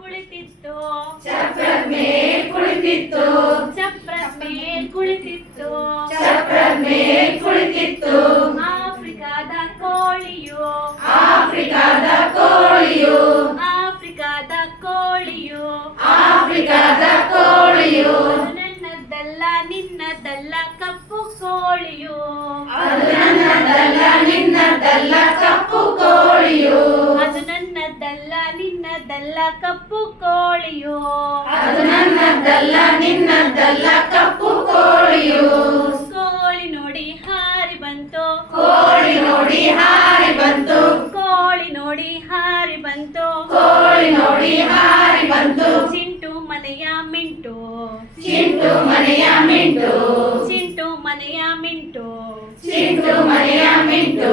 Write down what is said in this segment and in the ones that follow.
ಕುಳಿತಿತ್ತು. ಚಪ್ರದ ಮೇಲ್ ಕುಳಿತಿತ್ತು. ಚಪ್ರದ ಮೇಲ್ ಕುಳಿತಿತ್ತು. ಚಪ್ರದ ಮೇಲ್ ಕುಳಿತಿತ್ತು. ಆಫ್ರಿಕಾದ ಕೋಳಿಯು. ಆಫ್ರಿಕಾದ ಕೋಳಿಯು. ಆಫ್ರಿಕಾದ ಕೋಳಿಯು. ಆಫ್ರಿಕಾದ ಕೋಳಿಯು. ನನ್ನದಲ್ಲ ನಿನ್ನದಲ್ಲ ಕಪ್ಪು ಕೋಳಿಯು. ಅದು ನನ್ನದಲ್ಲ ನಿನ್ನದಲ್ಲ ನನ್ನದಲ್ಲ ನಿನ್ನದಲ್ಲ ಕಪ್ಪು ಕೋಳಿಯು. ಕೋಳಿ ನೋಡಿ ಹಾರಿ ಬಂತು. ಕೋಳಿ ನೋಡಿ ಹಾರಿ ಬಂತು. ಕೋಳಿ ನೋಡಿ ಹಾರಿ ಬಂತು. ಕೋಳಿ ನೋಡಿ ಹಾರಿ ಬಂತು. ಚಿಂಟು ಮನೆಯ ಮಿಂಟು. ಚಿಂಟು ಮನೆಯ ಮಿಂಟು. ಚಿಂಟು ಮನೆಯ ಮಿಂಟು. ಚಿಂಟು ಮನೆಯ ಮಿಂಟು.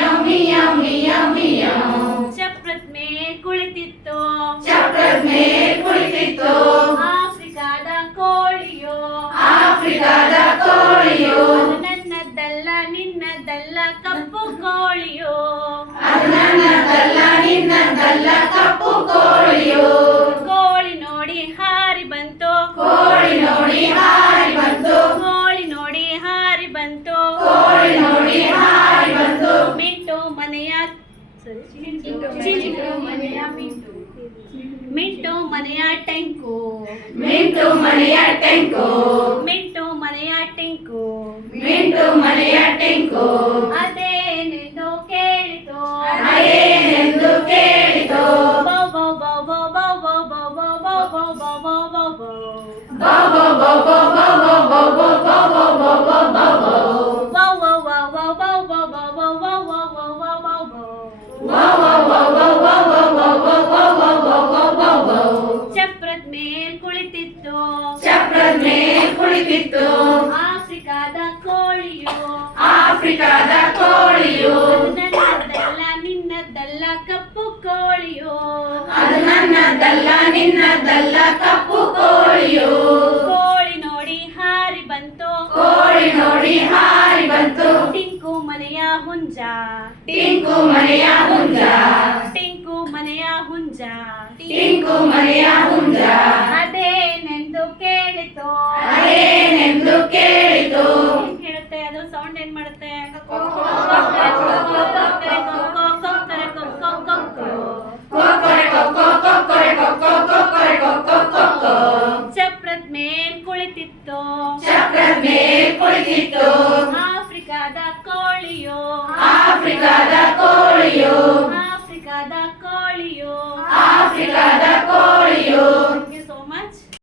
ನನ್ನದಲ್ಲ ಕಪ್ಪು ಕೋಳಿಯೋ. ಅದು ನನ್ನದಲ್ಲ ಕಪ್ಪು ಕೋಳಿಯೋ ಕೋಳಿ ನೋಡಿ ಹಾರಿ ಬಂತು. ಕೋಳಿ ನೋಡಿ ಹಾರಿ ಬಂತು. ಕೋಳಿ ನೋಡಿ ಹಾರಿ ಬಂತು ಕೋಳಿ ನೋಡಿ ಹಾರಿ ಬಂತು ಮಿಂಟು. ಮನೆಯ ಮಿಂಟು ಮನೆಯ ಟೆಂಕು. ಮಿಂಟು ಮನೆಯ ಟೆಂಕು. ನಡೆಯಟ್ಟಿಂಕು ಅದೇನೆಂದು ಕೇಳಿತು ಅದೇನೆಂದು ಕೇಳಿತು ಚಪ್ರದ ಮೇಲ್ ಕುಳಿತಿತ್ತು ಚಪ್ರದ ಮೇಲ್ ಕುಳಿತಿತ್ತು ಆಸಿಕಾದ ನಿನ್ನದಲ್ಲ ಕಪ್ಪು ಕೋಳಿಯೋ ಅದು ನನ್ನದಲ್ಲ ನಿನ್ನದಲ್ಲ ಕಪ್ಪು ಕೋಳಿಯೋ ಕೋಳಿ ನೋಡಿ ಹಾರಿ ಬಂತು ಕೋಳಿ ನೋಡಿ ಹಾರಿ ಬಂತು ಟಿಂಕು ಮನೆಯ ಹುಂಜ ಟಿಂಕು ಮನೆಯ ಹುಂಜ ಟಿಂಕು ಮನೆಯ ಹುಂಜ ಟಿಂಕು ಮನೆಯ ಹುಂಜ ಅದೇನೆಂದು ಕೇಳಿತು ಅದೇನೆಂದು ಕೇಳಿತು ಹೇಳುತ್ತೆ ಅದು ಸೌಂಡ್ ಏನ್ ಮಾಡುತ್ತೆ Africa da callio. Africa da callio.